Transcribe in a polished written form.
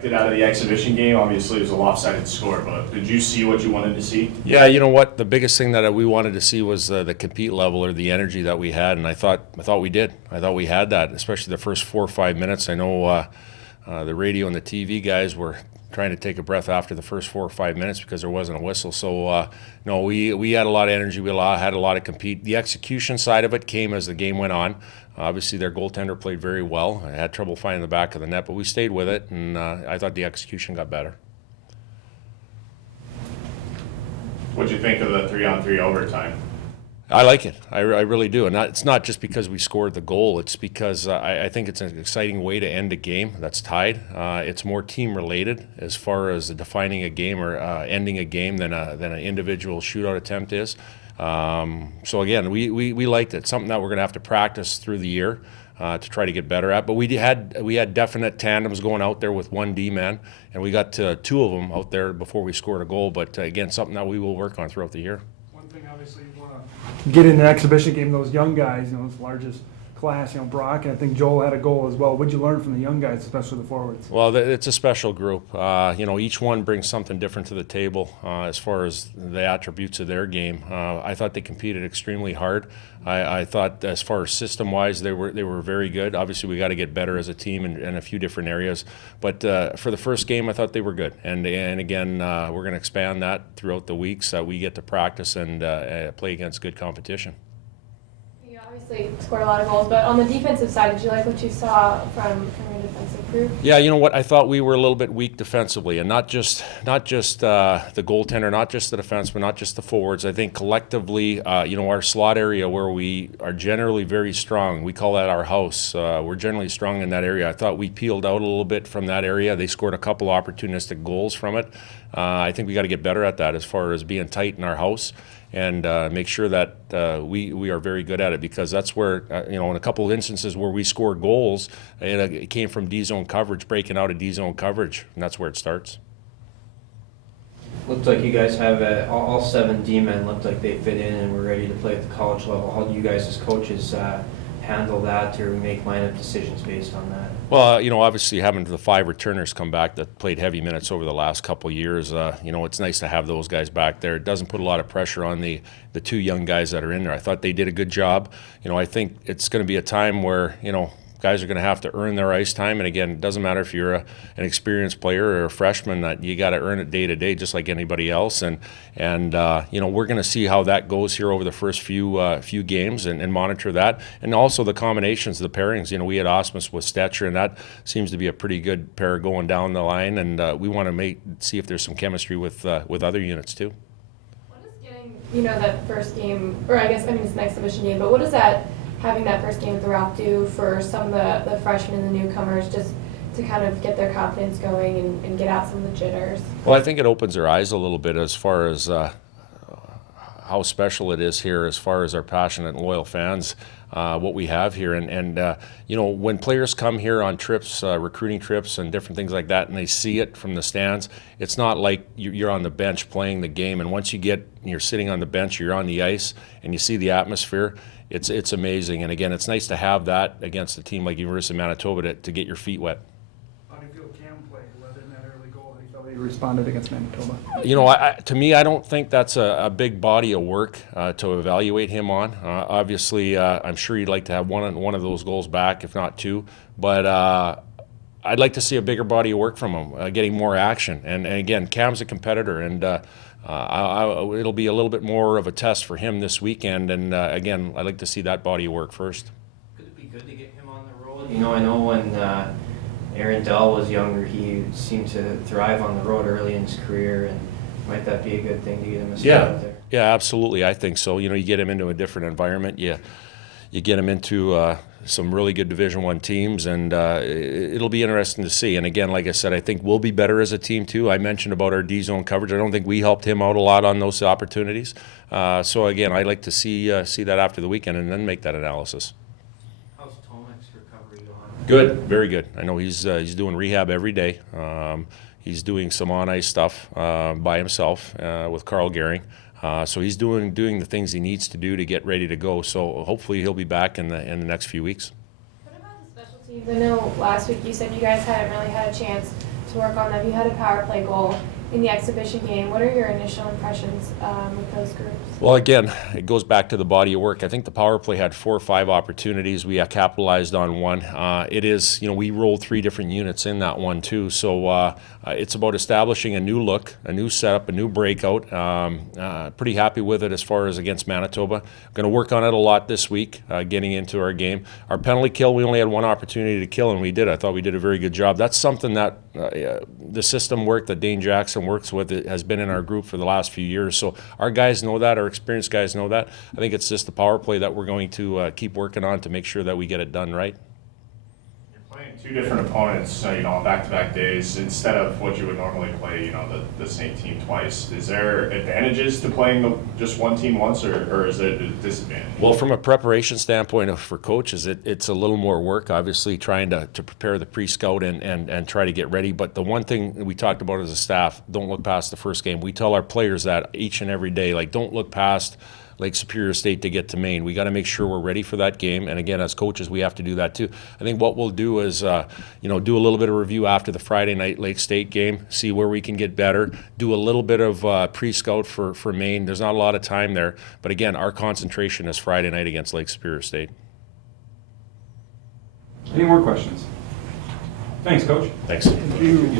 expected out of the exhibition game? Obviously, it was a lopsided score, but did you see what you wanted to see? Yeah, you know what? The biggest thing that we wanted to see was the compete level or the energy that we had, and I thought we did. I thought we had that, especially the first 4 or 5 minutes. I know the radio and the TV guys were trying to take a breath after the first 4 or 5 minutes because there wasn't a whistle. So, no, we had a lot of energy. We had a lot of compete. The execution side of it came as the game went on. Obviously, their goaltender played very well. I had trouble finding the back of the net, but we stayed with it, and I thought the execution got better. What'd you think of the 3-on-3 overtime? I like it. I really do. And it's not just because we scored the goal. It's because I think it's an exciting way to end a game that's tied. It's more team-related as far as defining a game or ending a game than an individual shootout attempt is. So, again, we liked it. Something that we're going to have to practice through the year to try to get better at. But we had definite tandems going out there with one D-man, and we got 2 of them out there before we scored a goal. But, again, something that we will work on throughout the year. One thing, obviously, you want to get in the exhibition game, those young guys, those largest class, Brock, and I think Joel had a goal as well. What'd you learn from the young guys, especially the forwards? Well, it's a special group. Each one brings something different to the table as far as the attributes of their game. I thought they competed extremely hard. I thought as far as system-wise, they were very good. Obviously, we got to get better as a team in a few different areas. But for the first game, I thought they were good. And again, we're going to expand that throughout the weeks that we get to practice and play against good competition. Obviously scored a lot of goals, but on the defensive side, did you like what you saw from your defensive group? Yeah, you know what? I thought we were a little bit weak defensively, and not just the goaltender, not just the defenseman, not just the forwards. I think collectively, our slot area where we are generally very strong, we call that our house. We're generally strong in that area. I thought we peeled out a little bit from that area. They scored a couple opportunistic goals from it. I think we got to get better at that as far as being tight in our house. And make sure that we are very good at it, because that's where, in a couple of instances where we scored goals, it came from D-zone coverage, breaking out of D-zone coverage, and that's where it starts. Looked like you guys have all 7 D-men looked like they fit in and were ready to play at the college level. How do you guys as coaches handle that or make lineup decisions based on that? Well, obviously having the 5 returners come back that played heavy minutes over the last couple of years, it's nice to have those guys back there. It doesn't put a lot of pressure on the 2 young guys that are in there. I thought they did a good job. I think it's going to be a time where, guys are going to have to earn their ice time. And again, it doesn't matter if you're an experienced player or a freshman, that you got to earn it day to day, just like anybody else. And we're going to see how that goes here over the first few games and monitor that. And also the combinations, the pairings. We had Osmus with Stetcher, and that seems to be a pretty good pair going down the line. And we want to see if there's some chemistry with other units too. What is getting, that first game, or it's an exhibition game, but what does having that first game with the Rock do for some of the freshmen and the newcomers, just to kind of get their confidence going and get out some of the jitters? Well, I think it opens their eyes a little bit as far as how special it is here, as far as our passionate and loyal fans, what we have here. And when players come here on trips, recruiting trips and different things like that, and they see it from the stands, it's not like you're on the bench playing the game. And once you're sitting on the bench, you're on the ice, and you see the atmosphere, it's amazing. And again, it's nice to have that against a team like University of Manitoba to get your feet wet. How do you feel Cam played, whether in that early goal, how do you feel he responded against Manitoba? To me, I don't think that's a big body of work to evaluate him on. Obviously, I'm sure you'd like to have one of those goals back, if not 2. But I'd like to see a bigger body of work from him, getting more action. And again, Cam's a competitor, and it'll be a little bit more of a test for him this weekend. And again, I'd like to see that body of work first. Could it be good to get him on the road? I know when Aeryn Dal was younger, he seemed to thrive on the road early in his career, and might that be a good thing to get him a start out there? Yeah, absolutely. I think so. You get him into a different environment. You get him into some really good Division I teams, and it'll be interesting to see. And again, like I said, I think we'll be better as a team too. I mentioned about our D-zone coverage. I don't think we helped him out a lot on those opportunities. So again, I'd like to see that after the weekend and then make that analysis. How's Tomek's recovery going? Good, very good. I know he's doing rehab every day. He's doing some on-ice stuff by himself with Carl Gehring. So he's doing the things he needs to do to get ready to go. So hopefully he'll be back in the next few weeks. What about the special teams? I know last week you said you guys hadn't really had a chance to work on them. You had a power play goal in the exhibition game. What are your initial impressions with those groups? Well, again, it goes back to the body of work. I think the power play had 4 or 5 opportunities. We capitalized on one. It is, we rolled 3 different units in that one too. So it's about establishing a new look, a new setup, a new breakout. Pretty happy with it as far as against Manitoba. Going to work on it a lot this week, getting into our game. Our penalty kill, we only had 1 opportunity to kill, and we did. I thought we did a very good job. That's something that the system work that Dane Jackson works with, it has been in our group for the last few years. So our guys know that, our experienced guys know that. I think it's just the power play that we're going to keep working on to make sure that we get it done right. You're playing 2 different opponents, on back-to-back days instead of what you would normally play, the same team twice. Is there advantages to playing just one team once, or is it a disadvantage? Well, from a preparation standpoint for coaches, it's a little more work, obviously, trying to prepare the pre-scout and try to get ready. But the one thing we talked about as a staff, don't look past the first game. We tell our players that each and every day, don't look past Lake Superior State to get to Maine. We got to make sure we're ready for that game. And again, as coaches, we have to do that too. I think what we'll do is, do a little bit of review after the Friday night Lake State game, see where we can get better, do a little bit of pre-scout for Maine. There's not a lot of time there. But again, our concentration is Friday night against Lake Superior State. Any more questions? Thanks, Coach. Thanks. Thank you.